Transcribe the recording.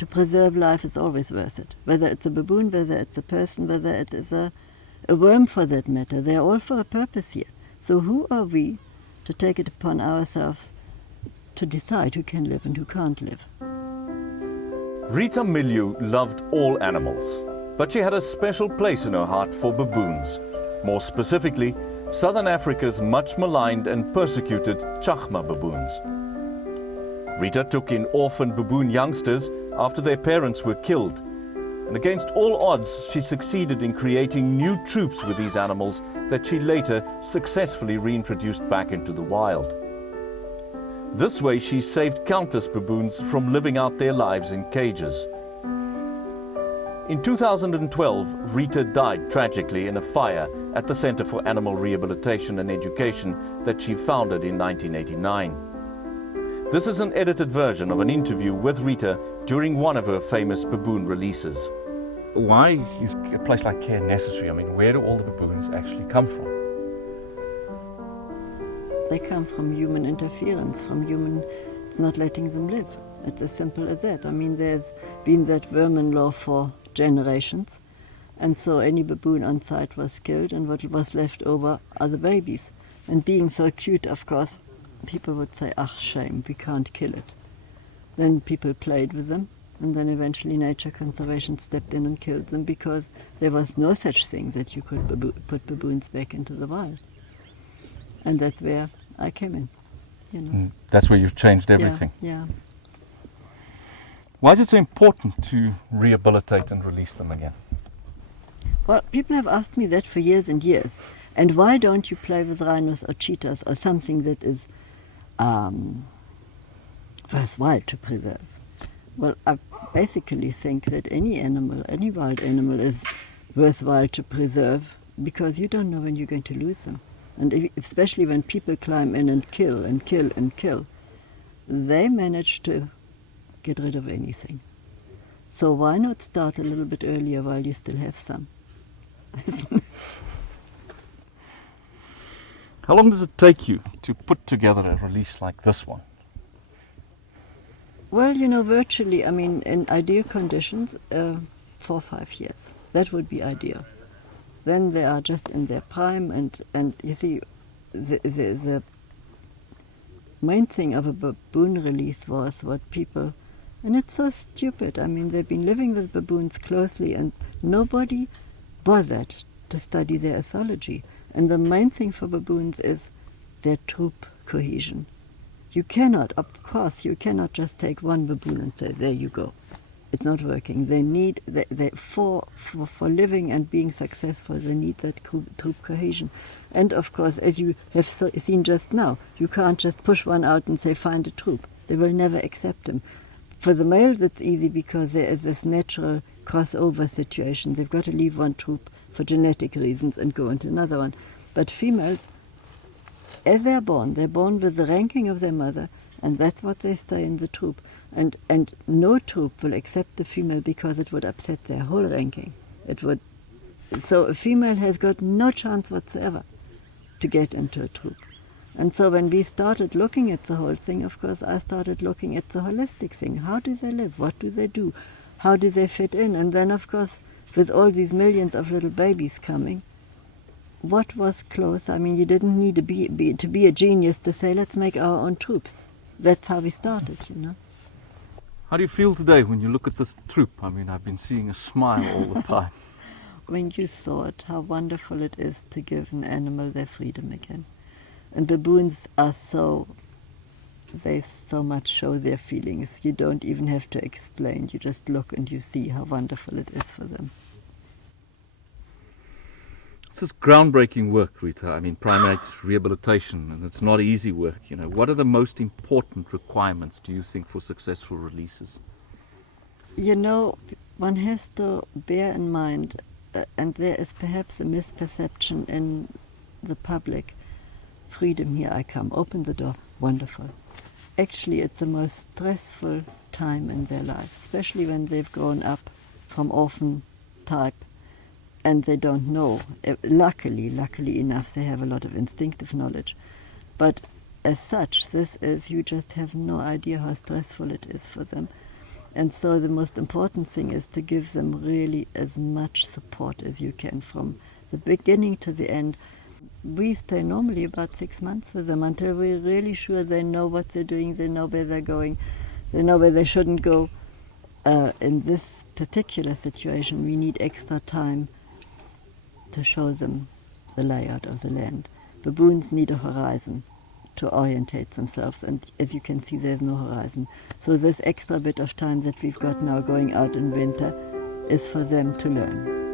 to preserve life is always worth it. Whether it's a baboon, whether it's a person, whether it is a worm for that matter, they're all for a purpose here. So who are we to take it upon ourselves to decide who can live and who can't live? Rita Milieu loved all animals, but she had a special place in her heart for baboons. More specifically, Southern Africa's much maligned and persecuted chachma baboons. Rita took in orphan baboon youngsters after their parents were killed. And against all odds, she succeeded in creating new troops with these animals that she later successfully reintroduced back into the wild. This way, she saved countless baboons from living out their lives in cages. In 2012, Rita died tragically in a fire at the Center for Animal Rehabilitation and Education that she founded in 1989. This is an edited version of an interview with Rita during one of her famous baboon releases. Why is a place like C.A.R.E necessary? I mean, where do all the baboons actually come from? They come from human interference, from human not letting them live. It's as simple as that. I mean, there's been that vermin law for generations, and so any baboon on site was killed, and what was left over are the babies. And being so cute, of course, people would say, "Ah, shame, we can't kill it." Then people played with them, and then eventually nature conservation stepped in and killed them because there was no such thing that you could put baboons back into the wild. And that's where I came in, you know. That's where you've changed everything. Yeah. Why is it so important to rehabilitate and release them again? Well, people have asked me that for years and years. And why don't you play with rhinos or cheetahs or something that is worthwhile to preserve? Well, I basically think that any animal, any wild animal is worthwhile to preserve because you don't know when you're going to lose them. And especially when people climb in and kill and kill and kill, they manage to get rid of anything. So why not start a little bit earlier while you still have some? How long does it take you to put together a release like this one? Well, you know, virtually, I mean, in ideal conditions, 4 or 5 years. That would be ideal. Then they are just in their prime, and you see, the main thing of a baboon release was what people, and it's so stupid, I mean, they've been living with baboons closely and nobody bothered to study their ethology. And the main thing for baboons is their troop cohesion. You cannot, of course, you cannot just take one baboon and say, there you go. It's not working. They need, for living and being successful, they need that troop cohesion. And of course, as you have seen just now, you can't just push one out and say, find a troop. They will never accept them. For the males, it's easy because there is this natural crossover situation. They've got to leave one troop for genetic reasons and go into another one. But females, as they're born with the ranking of their mother, and that's what they stay in the troop. And no troop will accept the female because it would upset their whole ranking. It would. So a female has got no chance whatsoever to get into a troop. And so when we started looking at the whole thing, of course, I started looking at the holistic thing. How do they live? What do they do? How do they fit in? And then, of course, with all these millions of little babies coming, what was close? I mean, you didn't need to be a genius to say, let's make our own troops. That's how we started, you know. How do you feel today when you look at this troop? I mean, I've been seeing a smile all the time. When you saw it, how wonderful it is to give an animal their freedom again. And baboons are they so much show their feelings. You don't even have to explain. You just look and you see how wonderful it is for them. This is groundbreaking work, Rita. I mean, primate rehabilitation, and it's not easy work. You know, what are the most important requirements, do you think, for successful releases? You know, one has to bear in mind, and there is perhaps a misperception in the public, freedom, here I come, open the door, wonderful. Actually, it's the most stressful time in their life, especially when they've grown up from orphan type and they don't know. Luckily enough, they have a lot of instinctive knowledge. But as such, this is, you just have no idea how stressful it is for them. And so the most important thing is to give them really as much support as you can from the beginning to the end. We stay normally about 6 months with them until we're really sure they know what they're doing, they know where they're going, they know where they shouldn't go. In this particular situation, we need extra time to show them the layout of the land. Baboons need a horizon to orientate themselves, and as you can see, there's no horizon. So this extra bit of time that we've got now going out in winter is for them to learn.